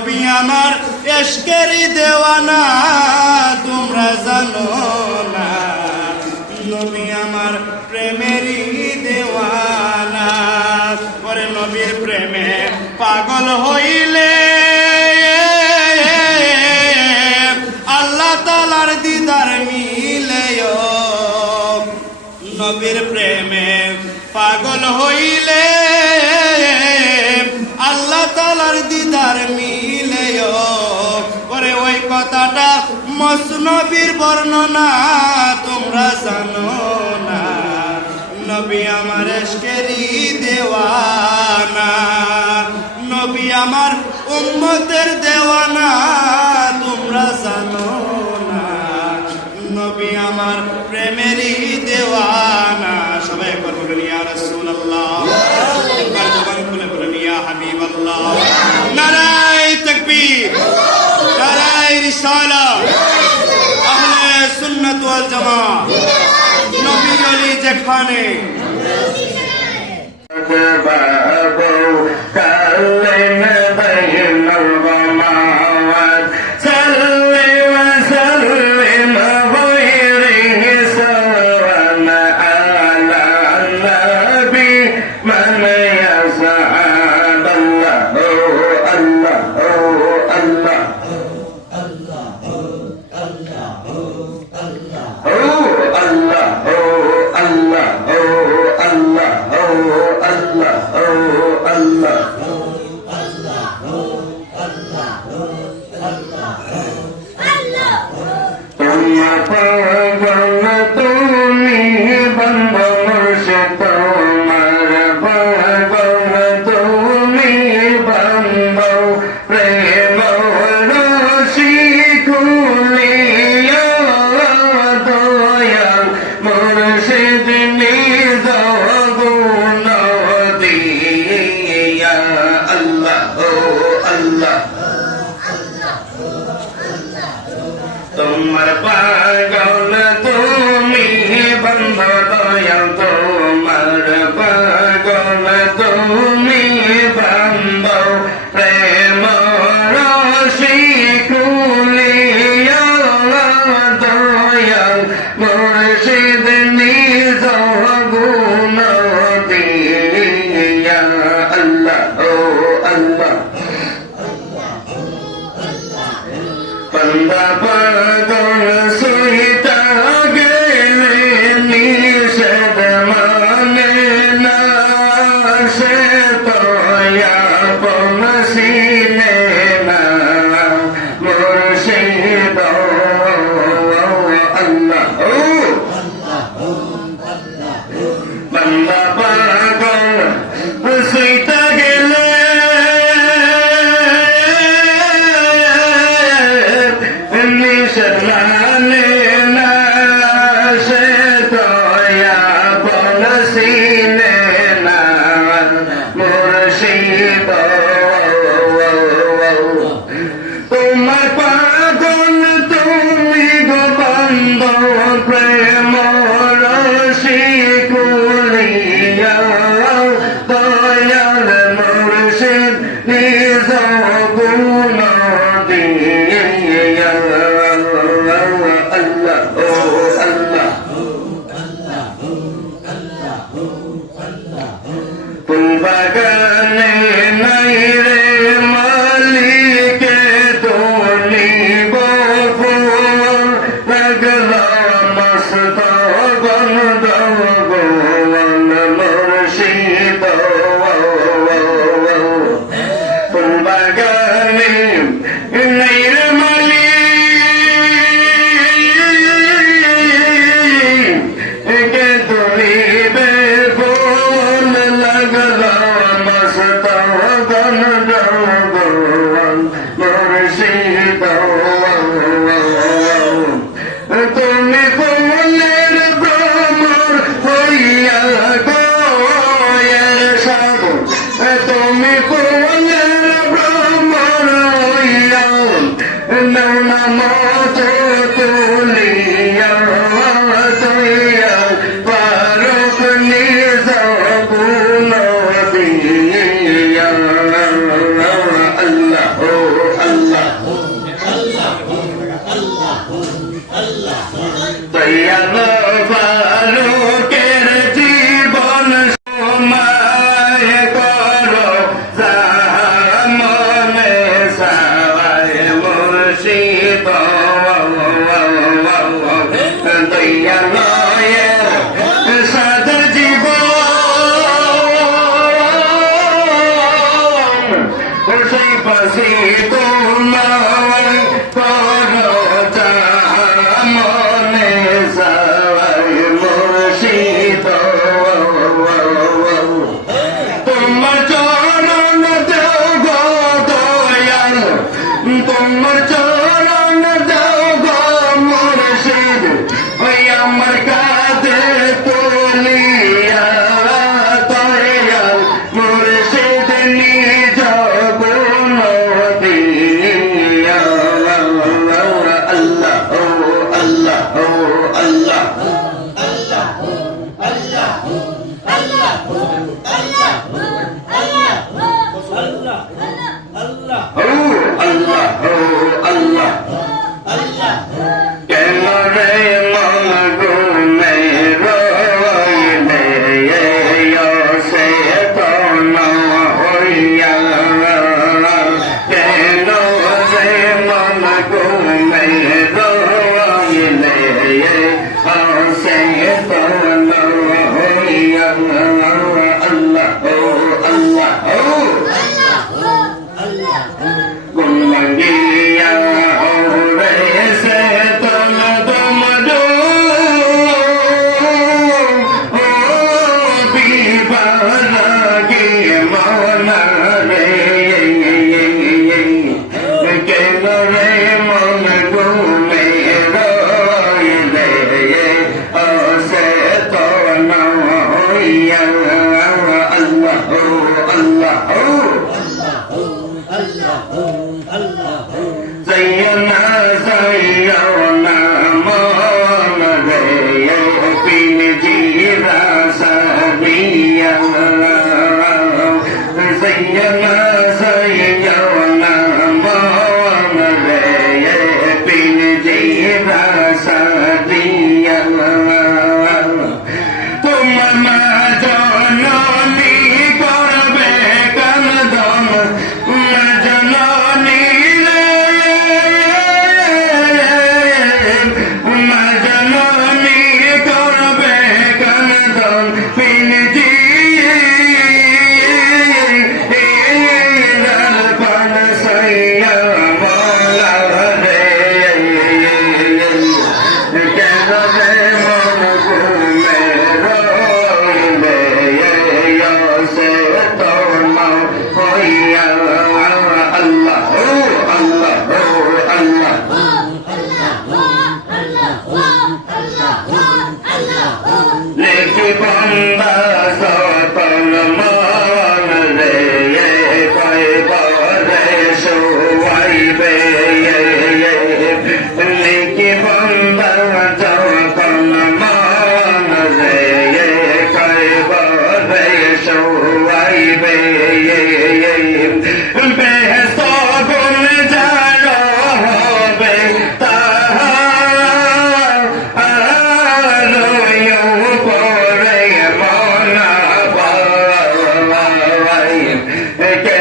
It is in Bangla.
নবী আমার এশকেরি দেওয়ানা তোমরা জানো না, নবী আমার প্রেমেরই দেওয়ানা। পরে নবীর প্রেমে পাগল হইলে আল্লাহ তাআলার দিদার মিলে। নবীর প্রেমে পাগল হইলে আল্লাহ তাআলার দিদার মিলে। পরে ওই কথাটা মসনবীর বর্ণনা তোমরা জানো না, নবী আমার এশকেরি দেওয়ানা, নবী আমার উম্মতের দেওয়ানা তোমরা জানো না, নবী আমার প্রেমেরই দেওয়ানা। সবাই একবার বলুন ইয়া রাসূলুল্লাহ, একবার জবান খুলে বলুন ইয়া হাবিবাল্লাহ। নারায়ে তাকবীর, নারায়ে রিসালাত, আহলে সুন্নাত ওয়াল জামাত। নবী ওলি যেখানে তোমার পাগল তুমি বন্ধ দয়াল, তোমার পাগল তুমি বন্ধ প্রেম রসি কুলিয়া দয়াল মুর্শিদ নিজ গুণ দিয়া। আল্লাহ ও আল্লাহ বন্দা পাগল সুইতা গেলে নিষেধ মানে না, সে তো আপন সিনে না মুর্শিদ। আল্লাহ ও বন্দা পাগল সুইতা গেলে মানে না, সে তো আপন সিনে না মুর্শিদ। তোমার পাগল তুমি গো বন্ধ প্রেম রসি কুলিয়া দয়াল মুর্শিদ নিজ গুণ দিয়া। আল্লাহ ও আল্লাহ ফুল বাগানে নাই রে মালিকে তুলিব ফুল, লাগলা মস্ত গন্ধ গোয়াল মুর্শিদ। ফুল বাগানে নাই রে মালিকে তুলিবে ফুল, লাগলা মস্ত গন্ধ গোয়াল মুর্শিদ। তুমি ফুলের ভ্রমর হইয়া গয়ের সাগর, তুমি ফুলের ভ্রমর হইয়া নাম তুলিয়া তুইয়া পারক নিজ গুণ দিয়া। আল্লাহ ও বাসি তোমায় করো মনে সাই মুর্শিদ তোমার চরণ দেও গো দয়াল তোমার চরণ দেও গো মুর্শিদ ওই আমার কাঁধে তুলিয়া দয়াল মুর্শিদ নিজ গুণ দিয়া আল্লাহ ও আল্লাহ ও আল্লাহ কেন রে মন গুমে রইলে সে তো না হইয়া কেন রে মন গুমে রইলে সে তো না হইয়া আল্লাহ ও আল্লাহ ও গুমঙ্গিয়া রে সে তো না দম দো ও বিবানা কে মনা রে কেন রে মন গুমে রইলে সে তো না হইয়া আল্লাহ ও আল্লাহ ও Zayyana zayyana man re pin jira sabiya Zayyana zayyana man re pin jira sabiya Tumar ma janani korbe kanadam ma janani Banda satan man re kai bare shuai be niki banda satan man re kai bare shuai be behsta gun jalo hobe Okay.